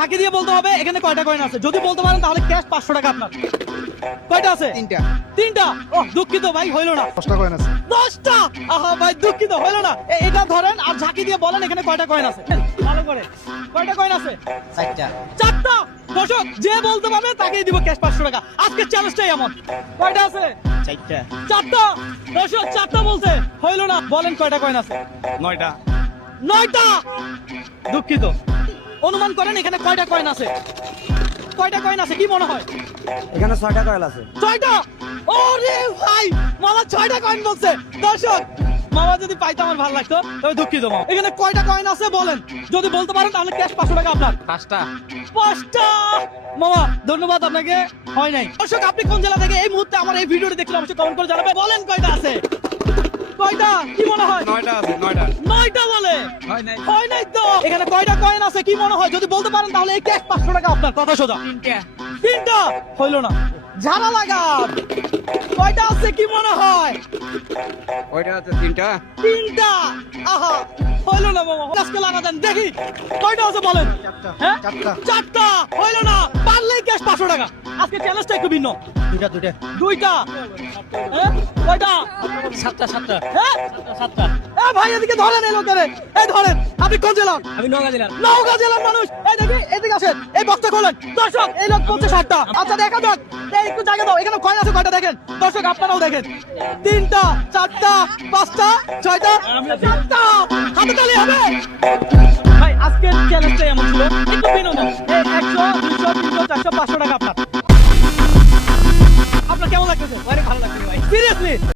ঝাঁকি দিয়ে বলতে হবে এখানে কয়টা কয়েন আছে। যদি বলতে পারেন তাহলে ক্যাশ 500 টাকা আপনার। কয়টা আছে? তিনটা। ওহ দুঃখিত ভাই, হইলো না। 10টা কয়েন আছে। 10টা। আহা ভাই দুঃখিত, হইলো না। এটা ধরেন আর ঝাঁকি দিয়ে বলেন এখানে কয়টা কয়েন আছে। ভালো করে কয়টা কয়েন আছে? 4টা। দর্শক যে বলতে পারবে তাকেই দিব ক্যাশ 500 টাকা। আজকে চ্যালেঞ্জটাই এমন। কয়টা আছে? 4টা। দর্শক 4টা বলছে, হইলো না। বলেন কয়টা কয়েন আছে? 9টা। দুঃখিত। অনুমান করেন এখানে কয়টা কয়েন আছে? কয়টা কয়েন আছে কি মনে হয়? এখানে 6টা কয়েন আছে। 6টা। ওরে ভাই, মামা 6টা কয়েন বলছে। দর্শক মামা যদি পাইতো আমার ভালো লাগতো, তবে দুঃখিত মামা। এখানে কয়টা কয়েন আছে বলেন। যদি বলতে পারেন তাহলে ক্যাশ 500 টাকা আপনার। 5টা। মামা ধন্যবাদ আপনাকে, হয় নাই। দর্শক আপনি কোন জেলা থেকে এই মুহূর্তে আমার এই ভিডিওটি দেখলেন অবশ্যই কমেন্ট করে জানাবেন। বলেন কয়টা আছে? কয়টা কি মনে হয়? 9টা আছে। 9টা বলে হয় নাই তো। এখানে কয়টা কয়েন আছে কি মনে হয়? যদি বলতে পারেন তাহলে এই ক্যাশ 500 টাকা আপনার। কথা সোজা। 3টা। হইলো না। ঝাড়া লাগা। কয়টা আছে কি মনে হয়? ওইটা আছে 3টা। 3টা। আহা হইলো না মামা, আজকে লাগা দেন দেখি কয়টা আছে বলেন। হ্যাঁ 4টা। হইলো না। পারলেই ক্যাশ 500 টাকা। আজকে চ্যালেঞ্জটা একটু ভিন্ন। দুইটা। হ্যাঁ কয়টা? 7টা। হ্যাঁ 7টা। এ ভাই এদিকে ধরেন এই লোকেরে। এই ধরেন। আপনি কোন জেলা? আমি নওগাঁ জেলার। নওগাঁ জেলার মানুষ। এই দেখি এদিকে আসেন। এই বক্সটা খোলেন। দর্শক এই লোক বলছে 7টা। আচ্ছা দেখা যাক। এই একটু জায়গা দাও। এখানে কয়টা আছে কয়টা দেখেন। দর্শক আপনারাও দেখেন। 3টা, 4টা, 5টা, 6টা, 7টা। হাতে তালি হবে। ভাই আজকের চ্যালেঞ্জটা এমন ছিল, একটু বিনোদন। এই 100, 200, 300, 400, 500 টাকা আপনার। আপনার কেমন লাগতেছে? অনেক ভালো লাগছে ভাই। সিরিয়াসলি